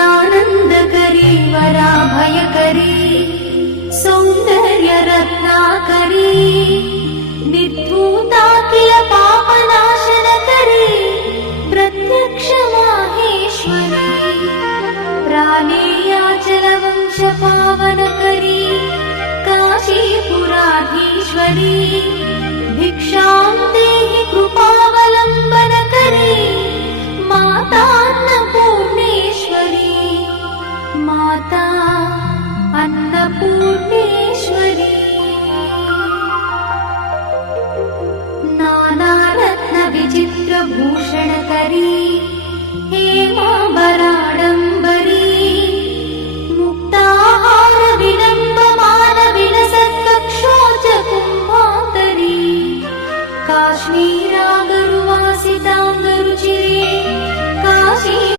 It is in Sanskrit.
नित्यानन्दकरी वराभयकरी सौन्दर्यरत्नाकरी निर्धूताखिल पापनाशनकरी प्रत्यक्ष माहेश्वरी प्राणेयाचलवंश पावनकरी काशीपुराधीश्वरी भिक्षां